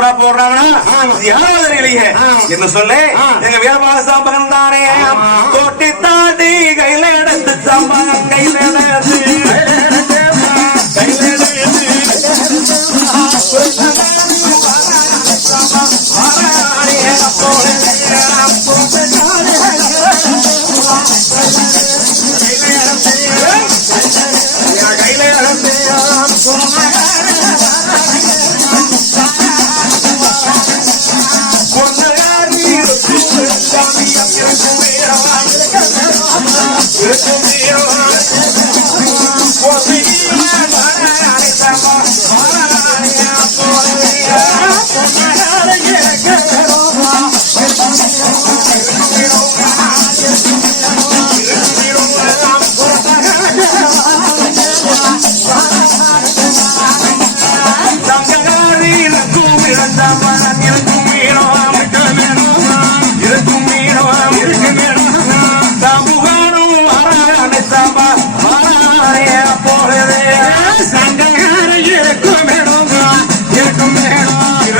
தண்டோரா போடுறாங்கன்னா யாராவது என்ன சொல்லு? எங்க வீரபாக சாம்பகன் தானே? தொட்டி தாண்டி கையில எடுத்து சாம்பகன் கையில எடுத்து.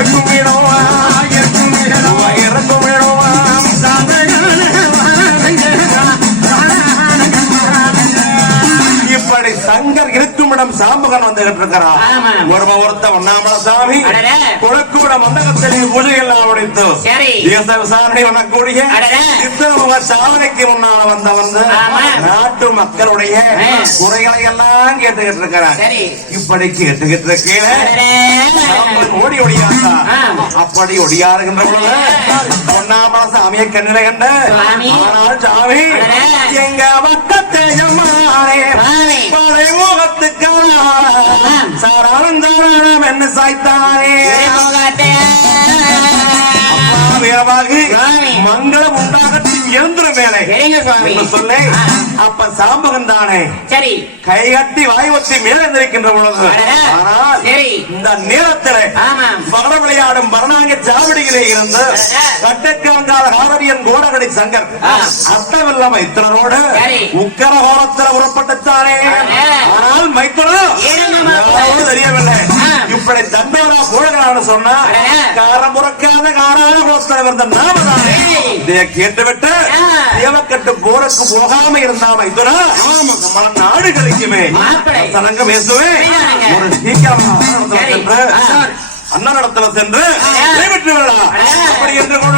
வேணும் இருக்கும் சாம்பகன் வந்துகிட்டு இருக்கிறான். ஒருவ ஒருத்த ஒன்னாமல சாமி அடடே. குளக்கூட மண்டகத்திலே பூஜை எல்லாம் முடித்து சரி. தேச விசாரணை பண்ணக்கூடிய சாதனைக்கு முன்னால வந்த வந்து. நாட்டு மக்களுடைய. குறைகளை எல்லாம் கேட்டுக்கிட்டு இருக்கிறான். இப்படி கேட்டுக்கிட்டு அடடே. ஓடி ஒடியாத்தா. அப்படி ஒடியாருகின்ற பொழுது பொன்னாமல சாமியை கண்ணில கண்ட. ஆனால் சாமி. எங்க. படை முகத்துக்கான சாராளம் தாராளம் என்ன சாய்த்தானே. மங்களம் உண்டாகட்டும் சுவாமி. என்று சொல்லி. அப்ப சாம்பகன் தானே சரி கை கட்டி வாய் ஒத்தி மேலே இருக்கின்ற பொழுது. ஆனால். இந்த நேரத்திலே. பகட விளையாடும் பரணாங்க சாவடியிலே இருந்து அடடே. கட்டக்காங்காத காரடியன் கோடகடி சங்கர் மைத்திரனோடு சரி. உக்கர கோலத்தில் உறப்பட்டுத்தானே அடடே. ஆனால்? யாரும் தெரியவில்லை. இப்படி தண்டோரா போடுகிறான்னு சொன்னா. காரம் புறக்காத காரான கோஸ்தரம் இருந்த சரி. இதை கேட்டுவிட்டு. தேவக்கட்டு போருக்கு போகாம இருந்தா மைத்துனா நம்மள நாடு கழிக்குமே பேசுவேன் சரிதானுங்க. ஒரு சீக்கிரம் அண்ணனிடத்துல சரி. சென்று. அப்படி என்று கூட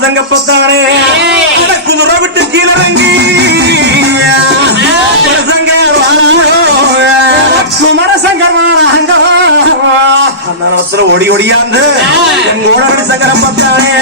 குமரசங்கப்பத்தானே பத்தானே? குதிரை விட்டு கீழறங்கி குமரசங்கர் அந்த ஓடி ஓடியாந்து என் ஓடரடி சங்கரம் பத்தானே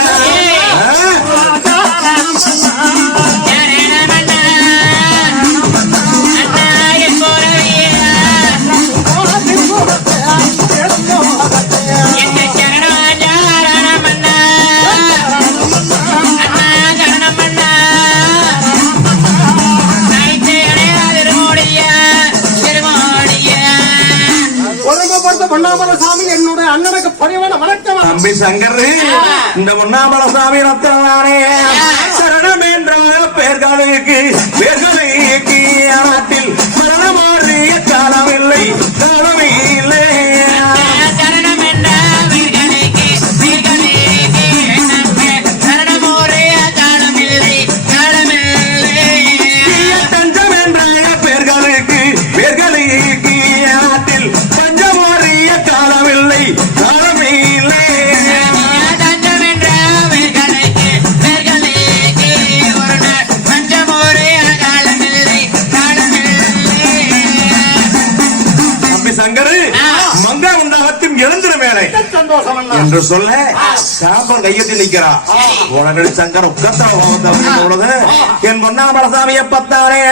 சங்கர். இந்த பொன்னாமல சாமி ரத்தனானே என்று சொல்ல சாம்பல் கையெத்தி நிக்கிறா உடனடி சங்கர் உட்கத்தா பொழுது என் பொன்னாமலசாமிய பத்தாரே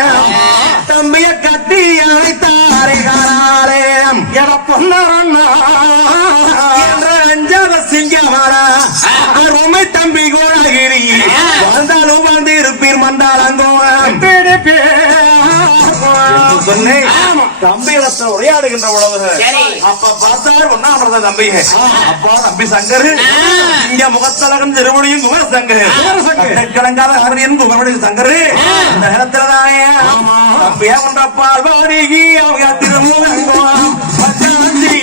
தம்பிய கட்டி அழைத்தாரே காராரே என பொன்னாரண்ணா அஞ்சாத சிங்கமாரா. அருமை தம்பி கோடகிரி வாழ்ந்தாலும் வாழ்ந்து இருப்பீர் என்று சொல்லி தம்பியிடத்தில் உரையாடுகின்ற உழவு. அப்ப பார்த்தார் ஒன்னாமரத தம்பி. அப்பா தம்பி சங்கர். இங்க முகத்தலகம் திருமணியும் குமர சங்கர். கிடங்காத ஹரியின் குமரடி சங்கர். இந்த நேரத்துல தானே தம்பியா கொண்ட பால் வாடிகி அவங்க பச்சாஞ்சி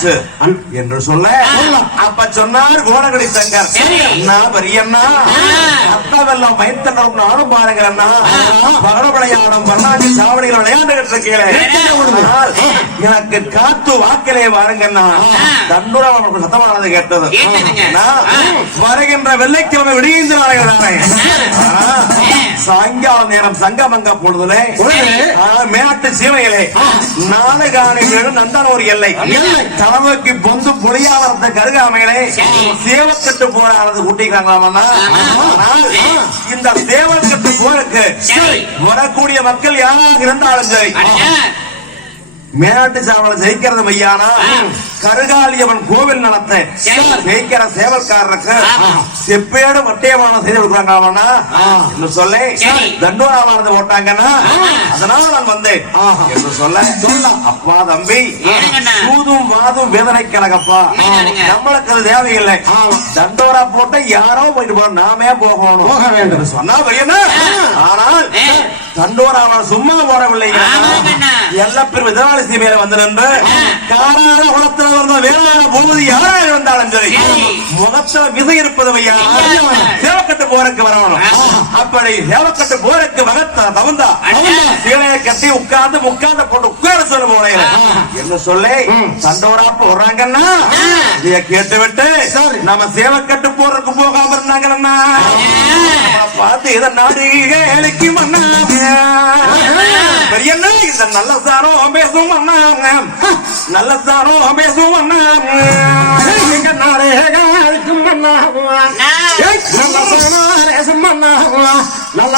என்னாச்சு என்று சொல்ல அப்ப சொன்னார் கோடகடி சங்கர். அண்ணா பெரியண்ணா அத்தாவெல்லாம் பயத்தனம் நானும் பாருங்க அண்ணா. பகட விளையாடும் பன்னாட்சி சாவடிகள் விளையாண்டுகிட்டு இருக்கீங்களே. ஆனால் எனக்கு காத்து வாக்கிலே பாருங்கண்ணா தண்டுரம் அவருக்கு சத்தமானது கேட்டது. வருகின்ற வெள்ளைக்கிழமை விடியந்து நாளைகள் தானே ஆ, சாயங்கால நேரம் சங்கமங்க பொழுதுலே மேட்டு சீமையிலே நாலு காணிகள் நந்தனூர் எல்லை. தலைமைக்கு பொந்து புளியாவரத்தை கருகாமையிலே சேவக்கட்டு போரானது கூட்டிக்கிறாங்களாமண்ணா ஆனால் இந்த சேவக்கட்டு போருக்கு. வரக்கூடிய மக்கள் யாராக இருந்தாலும் சரி. மேலாட்டு சாவலை ஜெயிக்கிறது மையானா? கருகாலியவன் கோவில் நடத்த. ஜெயிக்கிற சேவல்காரருக்கு. செப்பேடு வட்டியமான செய்து கொடுக்குறாங்களாமண்ணா என்று சொல்ல ஓட்டாங்கன்னா ஆமா. அதனால நான் வந்தேன். என்று சொல்ல அப்பா தம்பி? சூதும் வாதும் வேதனை கணக்கப்பா. நம்மளுக்கு அது தேவையில்லை. தண்டோரா போட்ட யாரோ போயிட்டு போறோம் நாமே போகணும். போக வேண்டும். சொன்னா பையனா ஆனால். தண்டோராவன் சும்மா போடவில்லை ஆமாங்கண்ணா. எல்லா பேரும் எதிராளி சீமையில வந்து நின்று காரார குளத்துல வந்த வேளாண் பூமதி யாராக இருந்தாலும் சரி. முகத்துல விதை இருப்பது ஐயா. ஐயா. சேவக்கட்டு போருக்கு வரணும். அப்படி சேவக்கட்டு போருக்கு மகத்த தகுந்தா. சீலையை கட்டி உட்கார்ந்து உட்கார்ந்து போட்டு உட்கார சொல்ல போனேன் என்ன சொல்லி? தண்டோரா போடுறாங்கன்னா இதைய கேட்டு விட்டு நம்ம சேவக்கட்டு போறதுக்கு போகாம இருந்தாங்கன்னா பார்த்து இதை நாடு ஏழைக்கு மன்னாங்க பெரியண்ணா இந்த நல்ல சாரம் பேசும் மன்னாங்க நல்ல சாரம் பேசும் மன்னாங்க நல்ல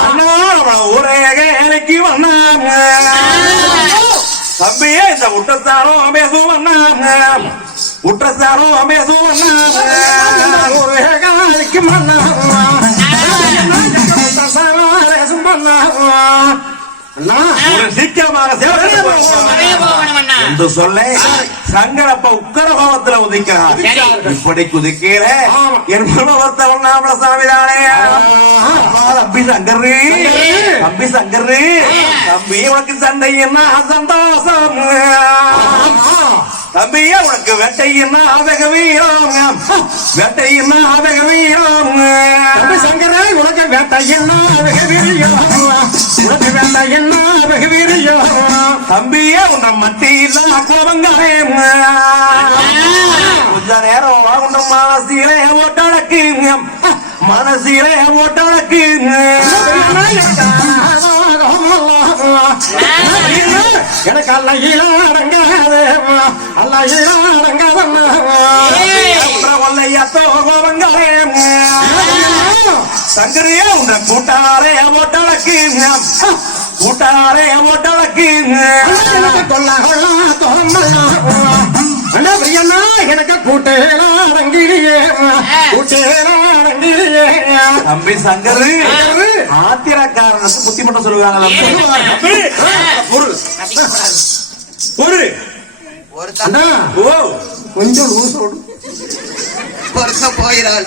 அண்ணா, ஒரே ஏழைக்கு வந்தாங்க தம்பியே இந்த உட்டசாரம் பேசும் வந்தாங்க பேசும் வந்தாங்க ஒரு அண்ணா என்று சொல்ல சங்கரப்ப உக்கரகோபத்துல உதிக்கிறார். இப்படி குதிக்கல என் ஒருத்தவன் நாமள சாமிதானே தம்பி சங்கரு தம்பி சங்கரு தம்பி உனக்கு சண்டை என்ன சந்தோஷம் தம்பியே உனக்கு வேட்டை என்ன ஆதக வீரம் வேட்டை என்ன ஆதக வீரம் சங்கரே உனக்கு வேட்டை என்ன வெகு வீரியம் உனக்கு வேட்டை என்ன வெகு வீரியம் தம்பியே உன்னை மத்தியில் கோபங்களே கொஞ்ச நேரம் ஆகுண்ட மனசிலே ஓட்டடக்கு. மனசிலே ஓட்டடக்கு. எனக்கு அல்ல அடங்காது அல்ல அடங்காதம்மா கொல்லையத்தோ கோபங்களே சங்கரியே உன்னை கூட்டாரே ஓட்டடக்கு கூட்டாரே எனக்கு கூட்டேலா அடங்கிலியே கூட்டேலா அடங்கிலியே தம்பி. சங்கரு ஆத்திரக்காரனுக்கு புத்தி மட்டும் சொல்லுவாங்க பொருள் கொஞ்சம் லூசோடு பொறுக்க போயிறாள்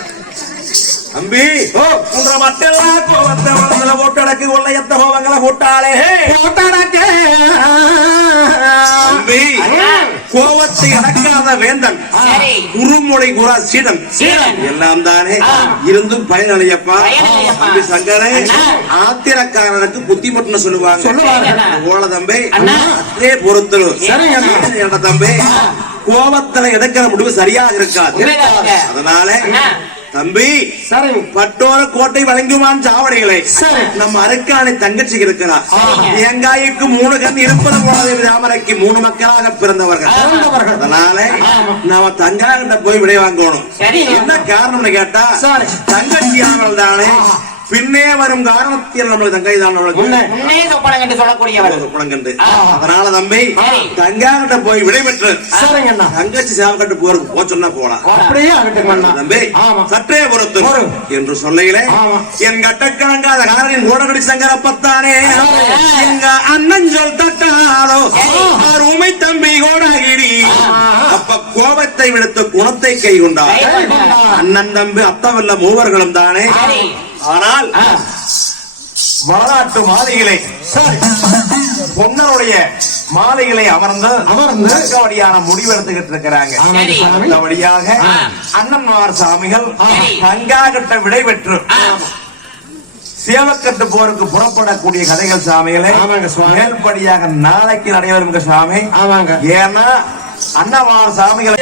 தம்பி. ஓ. உன்ற மட்டெல்லாம் கோவத்தை வளர்ந்தல ஓட்டடக்கு கொள்ளையத்த கோவங்களை போட்டாலே போட்டாடாக்கே தம்பி. கோவத்தை அடக்காத வேந்தன் சரி. குறுமொழி குரா சீடன். எல்லாம் தானே. இருந்தும் பயனடையப்பா. தம்பி சங்கரே. ஆத்திரக்காரனுக்கு புத்தி மட்டும் சொல்லுவாங்க. போல தம்பி. அதே அண்ணா. ஏன்டா தம்பி கோபத்துல எடுக்கிற முடிவு சரியாக இருக்காது. அதனால. தம்பி சரிங்க பட்டோர கோட்டை வழங்குமான் சாவடிகளை சரி. நம்ம அருக்காணி தங்கச்சி இருக்கிறார் சரிங்க. தேங்காய்க்கு மூணு கண் இருப்பது போலவே தாமரைக்கு மூணு மக்களாக பிறந்தவர்கள். அதனால நாம தங்காகிட்ட போய் விடை வாங்கணும் சரி. என்ன காரணம்னு கேட்டா சரி. தங்கச்சி தானே பின்னே வரும் காரணத்தில் நம்மளுக்கு தங்கை தான் சொப்பனம் சொல்லக்கூடியவர். அதனால தம்பி சரி. தங்காகிட்ட போய் விடை பெற்று சரிங்க அண்ணா. தங்கச்சி சேவக்கட்டு போறதுக்கு போக சொன்னா போலாம். அப்படியே தம்பி சற்றே பொறுத்து. பொறு. என்று சொல்லையிலே. என் கட்டக்கணங்காத காரின் கோடகடி சங்கரப்பத்தானே. எங்க அண்ணன் சொல் தட்டாதோ அருமை தம்பி கோடகிரி. அப்ப கோபத்தை விடுத்து குணத்தை கை கொண்டார். அண்ணன் தம்பி அத்தவல்ல மூவர்களும் தானே. ஆனால். வரலாற்று மாளிகளை சரி பொன்னருடைய மாலைகளை அமர்ந்து அமர்ந்து தக்கவடியான முடிவெடுத்துக்கிட்டு இருக்கிறாங்க. அந்த வழியாக. அண்ணன்மார் சாமிகள் சரி. தங்காகிட்ட விடை பெற்று ஆ. சேவக்கட்டு போருக்கு புறப்படக்கூடிய கதைகள் சாமிகளே. மேல்படியாக நாளைக்கு நடைபெறும் சாமி ஏன்னா அண்ணமார் சாமிகள்